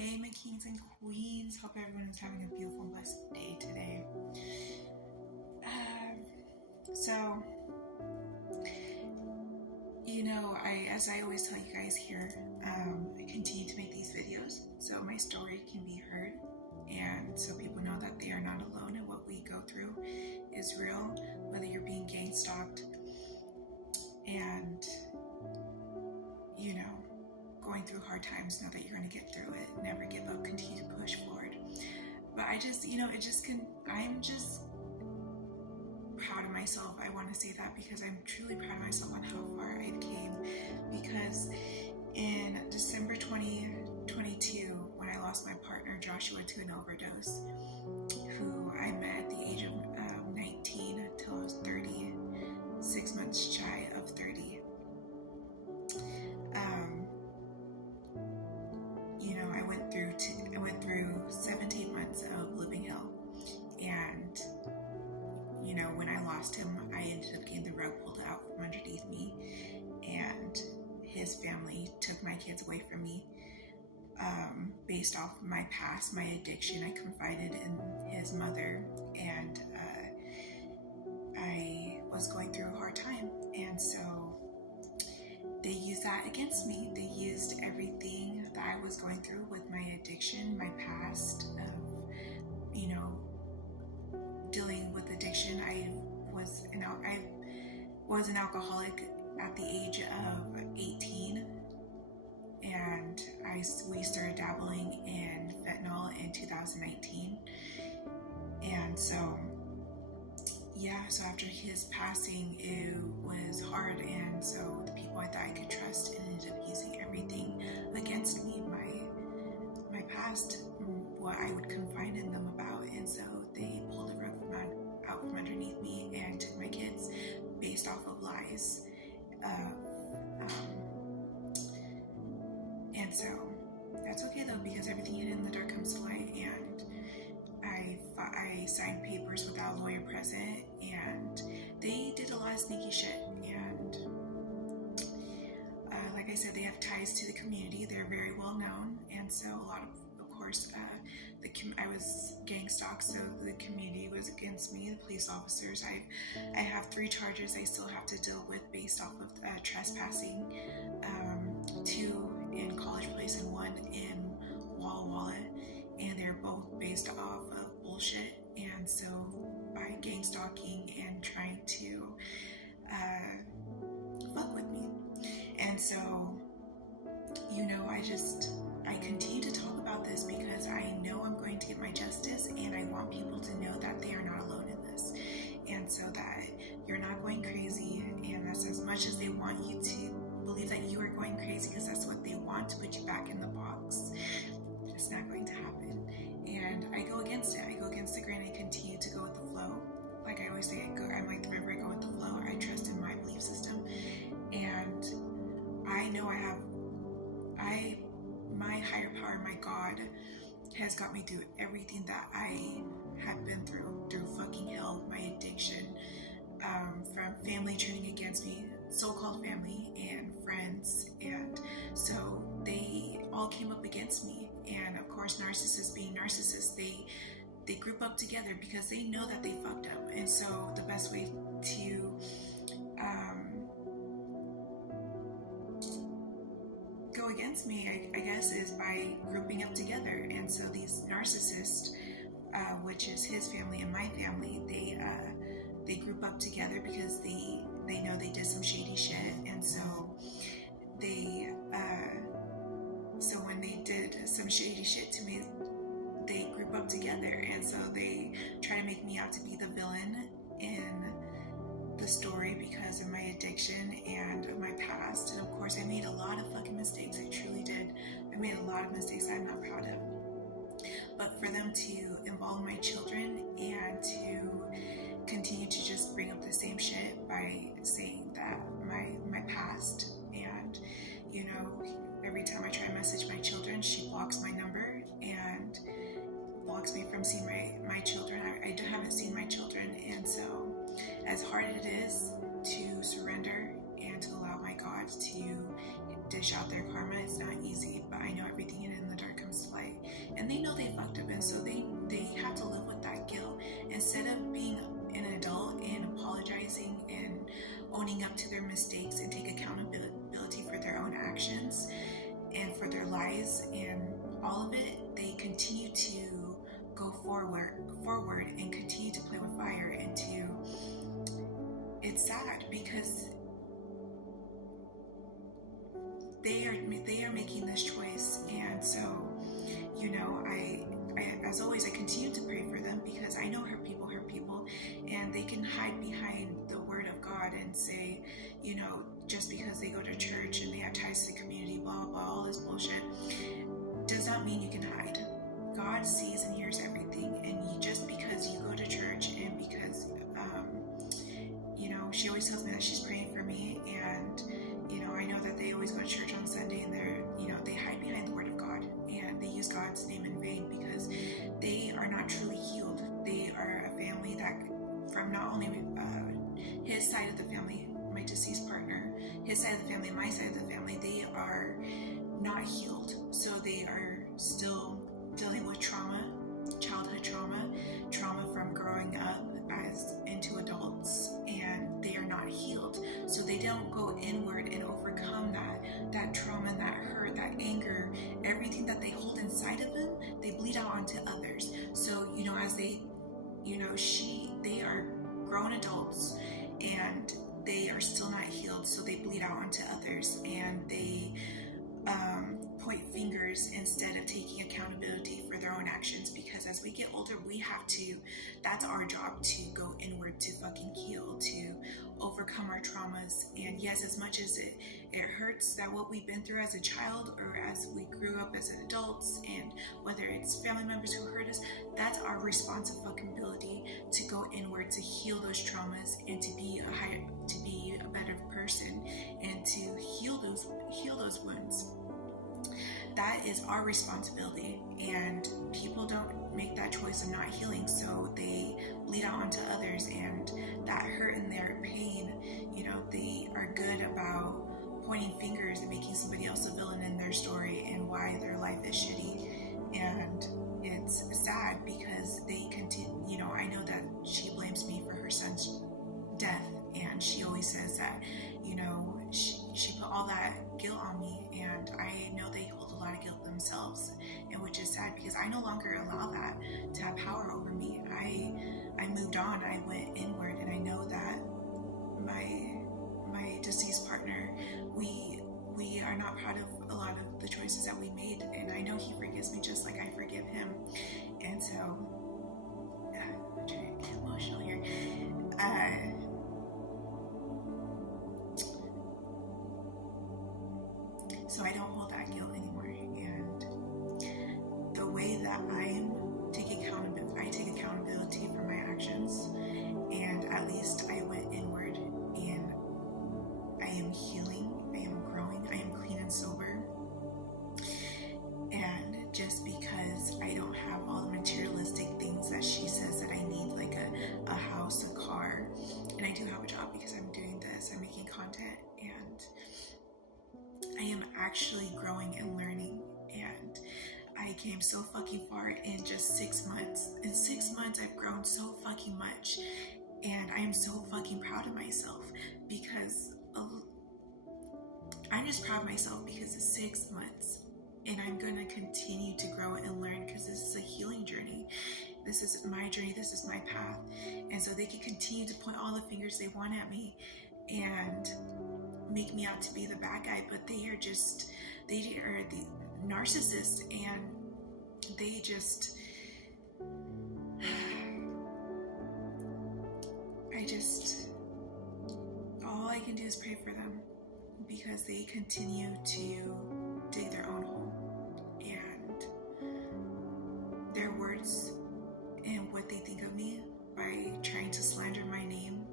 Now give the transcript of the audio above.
Hey, my kings and queens. Hope everyone is having a beautiful and blessed day today. So, as I always tell you guys here, I continue to make these videos so my story can be heard and so people know that they are not alone and what we go through is real, whether you're being gang stalked and, going through hard times, know that you're going to get through it. Never give up, continue to push forward. But I'm just proud of myself. I want to say that because I'm truly proud of myself on how far I've came. Because in December 2022, when I lost my partner Joshua to an overdose, who I met at the age of 19 till I was 30, 6 months shy of 30. I went through 17 months of living hell, and when I lost him, I ended up getting the rug pulled out from underneath me, and his family took my kids away from me. Based off of my past, my addiction, I confided in his mother, and I was going through a hard time, and so they used that against me. They used everything that I was going through with my addiction, my past of, dealing with addiction. I was an alcoholic at the age of 18, and we started dabbling in fentanyl in 2019. And so after his passing, it was hard, and so the people I thought I could trust ended up using everything against me, my past, what I would confide in them about, and so they pulled the rug out from underneath me and took my kids based off of lies. And so that's okay though, because everything hidden in the dark comes to light, and I signed papers without a lawyer present, and they did a lot of sneaky shit, and like I said, they have ties to the community. They're very well known, and so a lot of course, I was gang stalked, so the community was against me, the police officers. I have 3 charges I still have to deal with based off of trespassing, 2 in College Place and 1 in Walla Walla, and they're both based off of bullshit. And so by gang stalking and trying to fuck with me, and so I continue to talk about this because I know I'm going to get my justice, and I want people to know that they are not alone in this, and so that you're not going crazy, and that's as much as they want you to believe that you are going crazy, because that's what they want, to put you back in the box. It's not going to happen, and I go against it. I go against the grain. I continue to go with the flow. Like I always say, I'm like the river. I go with the flow. I trust in my belief system, and I know my higher power, my God, has got me through everything that I have been through fucking hell, my addiction, from family turning against me, so-called family and friends, and so they all came up against me. And of course, narcissists being narcissists, they group up together because they know that they fucked up, and so the best way to go against me, I guess, is by grouping up together. And so these narcissists, which is his family and my family, they group up together because they know they did some shady shit, and so when they did some shady shit to me, they group up together, and so they try to make me out to be the villain in the story because of my addiction and of my past. And of course, I made a lot of fucking mistakes. I truly did. I made a lot of mistakes I'm not proud of. But for them to involve my children and to continue to just bring up the same shit by saying that my past, and every time I try to message my children, she blocks my number and blocks me from seeing my children. I haven't seen my children, and so as hard it is to surrender and to allow my God to dish out their karma, it's not easy, but I know everything in the dark comes to light. and they know they fucked up, and so they have to live with that guilt instead of being an adult and apologizing and owning up to their mistakes and take accountability for their own actions and for their lies and all of it. They continue to go forward and continue to play with fire, and it's sad because they are making this choice. And so, I as always, I continue to pray for them because I know hurt people, and they can hide behind the word of God and say, just because they go to church and they have ties to the community, blah, blah, all this bullshit, does not mean you can hide. God sees and hears everything, and just because you go to church and because, she always tells me that she's praying for me, and, I know that they always go to church on Sunday, and they hide behind the word of God, and they use God's name in vain because they are not truly healed. They are a family that, from not only his side of the family, my deceased partner, his side of the family, my side of the family, they are not healed. So they are still dealing with trauma, childhood trauma from growing up as into adults, and they are not healed. So they don't go inward and overcome that trauma, that hurt, that anger, everything that they hold inside of them, they bleed out onto others. So, as they, they are grown adults and they are still not healed, so they bleed out onto others, and they point fingers instead of taking accountability for their own actions, because as we get older, that's our job, to go inward, to fucking heal, to overcome our traumas. And yes, as much as it hurts that what we've been through as a child or as we grew up as adults, and whether it's family members who hurt us, that's our responsibility to go inward, to heal those traumas, and to be a better person, and to heal those wounds. That is our responsibility, and people don't make that choice of not healing, so they bleed out onto others, and that hurt and their pain, they are good about pointing fingers and making somebody else a villain in their story and why their life is shitty. And it's sad because they continue, I know that she blames me for her son's death, and she always says that, she put all that guilt on me, and I know they hold a lot of guilt themselves, and which is sad because I no longer allow that to have power over me. I moved on, I went inward, and I know that my deceased partner, we are not proud of a lot of the choices that we made, and I know he forgives me just like I forgive him. And so, I'm trying to get emotional here. So I don't hold that guilt anymore, and the way that I take accountability for my actions, and at least I went inward, and I am healing, I am growing, I am clean and sober. And just because I don't have all the materialistic things that she says that I need, like a house, a car, and I do have a job because I'm doing this, I'm making content, and I am actually growing and learning, and I came so fucking far in just 6 months. In 6 months, I've grown so fucking much, and I am so fucking proud of myself because I'm just proud of myself because it's 6 months, and I'm gonna continue to grow and learn because this is a healing journey. This is my journey, this is my path, and so they can continue to point all the fingers they want at me and make me out to be the bad guy, but they are the narcissists, and they just all I can do is pray for them because they continue to dig their own hole, and their words and what they think of me by trying to slander my name